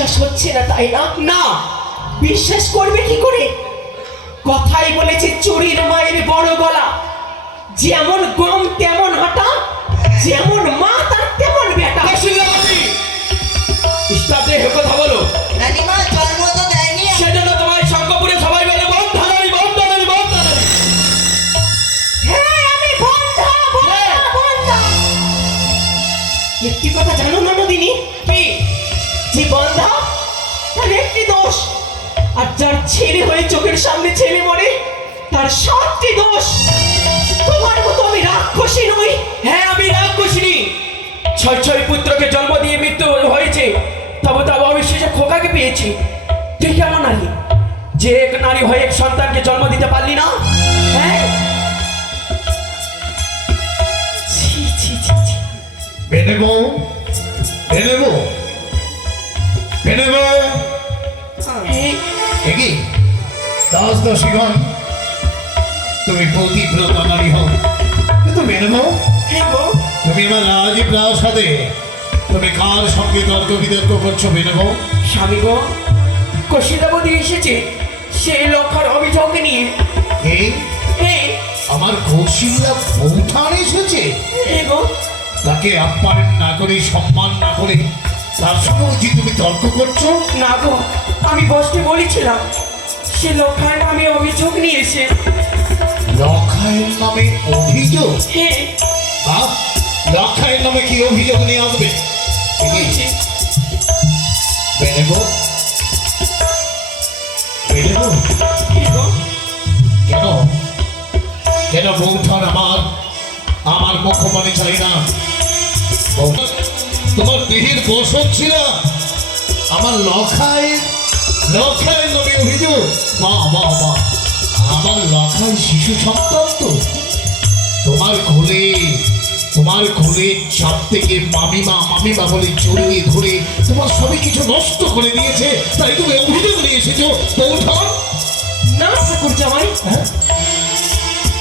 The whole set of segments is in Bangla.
বিশ্বাস হচ্ছে না তাই না? না। বিশ্বাস করবে কি করে? কথাই বলেছে চুরির মায়ের বড় গলা, যেমন গম তেমন হাঁটা, যেমন মা তার তেমন বেটা। ইস্টাতে কথা বলো। রানীমা জন্ম তো দেয়নি। সেজন্য তোমার শঙ্করপুরে সবাই বলে বন্ধানারি বন্ধানারি বন্ধানারি। হ্যাঁ আমি বন্ধা বন্ধা বন্ধা। একটি কথা জানো না নদিনী? কি? যে বন্ধা তার একটি দোষ, আর যার ছেলে হয়ে চোখের সামনে ছেলে মরে তার 7টি দোষ। তোমার মতো আমি রাক্ষসী নই। হ্যাঁ আমি রাক্ষসিনী। 6 পুত্রকে জন্ম দিয়ে মৃত্যু হয়েছে, তবে তবে অবশেষে খোকাকে পেয়েছি। তুই কেমন নারী যে এক নারী হয়ে এক সন্তানকে জন্ম দিতে পারলি না? হ্যাঁ ছি ছি ছি ছি। বেনেবো বেনেবো বেনেবো কি দশিগণ, তুমি পতিব্রত নারী হও, কিন্তু বেনেবো হ্যাঁ গো, তুমি আমার রাজীব প্রাসাদে তুমি কার সঙ্গে তর্ক বিতর্ক করছো বেনেবো? স্বামী গো, কৌশিলাবতী এসেছে সেই লক্ষার অভিযোগ নিয়ে। এই হ্যাঁ আমার কৌশিল্যা বৌঠান এসেছে, হ্যাঁ গো, তাকে আপ্যায়ন না করে সম্মান না করে তার সঙ্গে বুঝি তুমি তর্ক করছো? না গো, আমি বসতে বলেছিলাম সে লক্ষার নামে অভিযোগ নিয়েছে। লক্ষায়ের নামে অভিযোগ? হ্যাঁ বাহ, লক্ষায়ের নামে কি অভিযোগ নিয়ে আসবে? বলছি। বেনেবো বেনেবো হ্যাঁ গো, কেন কেন বৌঠান আমার পক্ষ মানে চাই না? তোমার দেহের বসত ছিল আমার লক্ষায়ের নামে অভিযোগ? বাহ বাহ বাহ, আমার লক্ষায় শিশু সন্তান তো তোমার কোলে চাপ থেকে মামিমা বলে জড়িয়ে ধরে তোমার সবই কিছু নষ্ট করে দিয়েছে, তাই তুমি অভিযোগ নিয়ে এসেছো বৌঠান? না ঠাকুর জামাই, হ্যাঁ,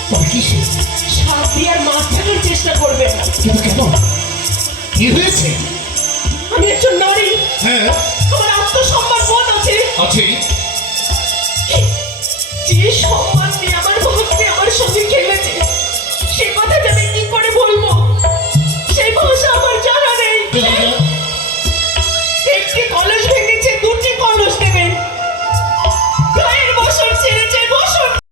তবে কিসে? সাপ দিয়ে আর মাছ ছাড়ার চেষ্টা করবেন না। কিন্তু কেন, কি হয়েছে? আমি একজন নারী, হ্যাঁ আমার আত্মসম্মান বোধ আছে। আছে। যে সম্মান